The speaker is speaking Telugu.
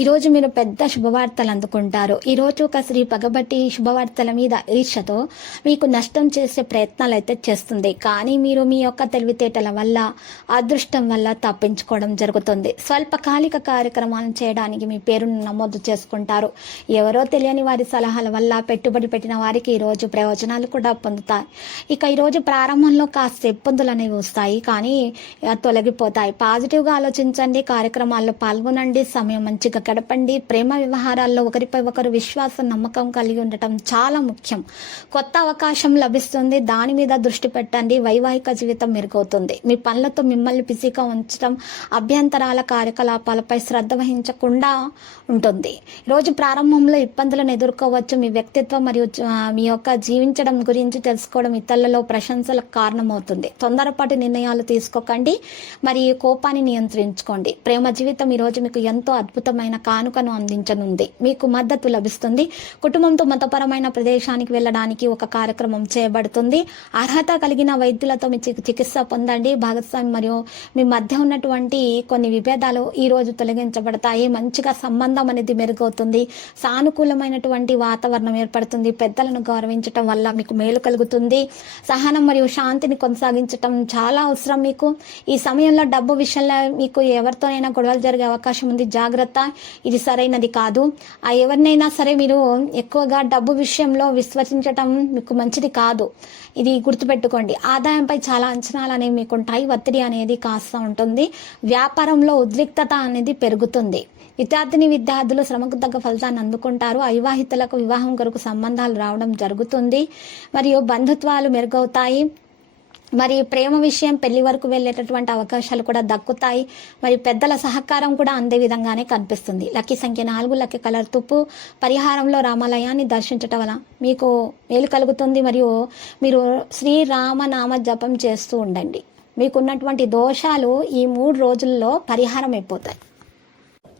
ఈరోజు మీరు పెద్ద శుభవార్తలు అందుకుంటారు. ఈరోజు ఒక స్త్రీ పగబట్టి శుభవార్తల మీద ఈర్షతో మీకు నష్టం చేసే ప్రయత్నాలు అయితే చేస్తుంది. కానీ మీరు మీ యొక్క తెలివితేటల వల్ల అదృష్టం వల్ల తప్పించుకోవడం జరుగుతుంది. స్వల్పకాలిక కార్యక్రమాలను చేయడానికి మీ పేరును నమోదు చేసుకుంటారు. ఎవరో తెలియని వారి సలహాల వల్ల పెట్టుబడి పెట్టిన వారికి ఈరోజు ప్రయోజనాలు కూడా పొందుతాయి. ఇక ఈరోజు ప్రారంభంలో కాస్త ఇబ్బందులు అనేవి వస్తాయి. కానీ తొలగిపోతాయి. పాజిటివ్గా ఆలోచించండి. కార్యక్రమాల్లో పాల్గొనండి. సమయం మంచిగా గడపండి. ప్రేమ వ్యవహారాల్లో ఒకరిపై ఒకరు విశ్వాసం నమ్మకం కలిగి ఉండటం చాలా ముఖ్యం. కొత్త అవకాశం లభిస్తుంది. దాని మీద దృష్టి పెట్టండి. వైవాహిక జీవితం మెరుగవుతుంది. మీ పనులతో మిమ్మల్ని బిజీగా ఉంచడం అభ్యంతరాల కార్యకలాపాలపై శ్రద్ధ వహించకుండా ఉంటుంది. రోజు ప్రారంభంలో ఇబ్బందులను ఎదుర్కోవచ్చు. మీ వ్యక్తిత్వం మరియు మీ యొక్క జీవించడం గురించి తెలుసుకోవడం ఇతరులలో ప్రశంసలకు కారణమవుతుంది. తొందరపాటు నిర్ణయాలు తీసుకోకండి. మరి కోపాన్ని నియంత్రించుకోండి. ప్రేమ జీవితం ఈ రోజు మీకు ఎంతో అద్భుతమైన కానుకను అందించనుంది. మీకు మద్దతు లభిస్తుంది. కుటుంబంతో మతపరమైన ప్రదేశానికి వెళ్ళడానికి ఒక కార్యక్రమం చేయబడుతుంది. అర్హత కలిగిన వైద్యులతో మీ చికిత్స పొందండి. భాగస్వామి మరియు మీ మధ్య ఉన్నటువంటి కొన్ని విభేదాలు ఈ రోజు తొలగించబడతాయి. మంచిగా సంబంధం అనేది మెరుగవుతుంది. సానుకూలమైనటువంటి వాతావరణం ఏర్పడుతుంది. పెద్దలను గౌరవించటం వల్ల మీకు మేలు కలుగుతుంది. సహనం మరియు శాంతిని కొనసాగించటం చాలా అవసరం మీకు. ఈ సమయంలో డబ్బు విషయంలో మీకు ఎవరితోనైనా గొడవలు జరిగే అవకాశం ఉంది. జాగ్రత్త. ఇది సరైనది కాదు. ఆ ఎవరినైనా సరే మీరు ఎక్కువగా డబ్బు విషయంలో విశ్వసించటం మీకు మంచిది కాదు. ఇది గుర్తుపెట్టుకోండి. ఆదాయంపై చాలా అంచనాలు అనేవి మీకు ఉంటాయి ఒత్తిడి అనేది కాస్త ఉంటుంది. వ్యాపారంలో ఉద్రిక్తత అనేది పెరుగుతుంది. విద్యార్థిని విద్యార్థులు శ్రమకు తగ్గ ఫలితాన్ని అందుకుంటారు. అవివాహితులకు వివాహం కొరకు సంబంధాలు రావడం జరుగుతుంది. మరియు బంధుత్వాలు మెరుగవుతాయి. మరి ప్రేమ విషయం పెళ్ళి వరకు వెళ్ళేటటువంటి అవకాశాలు కూడా దక్కుతాయి. మరి పెద్దల సహకారం కూడా అందే విధంగానే కనిపిస్తుంది. లక్కీ సంఖ్య నాలుగు లక్కీ కలర్ తుప్పు పరిహారంలో రామాలయాన్ని దర్శించటం వల్ల మీకు మేలు కలుగుతుంది. మరియు మీరు శ్రీరామనామ జపం చేస్తూ ఉండండి. మీకున్నటువంటి దోషాలు ఈ మూడు రోజుల్లో పరిహారం అయిపోతాయి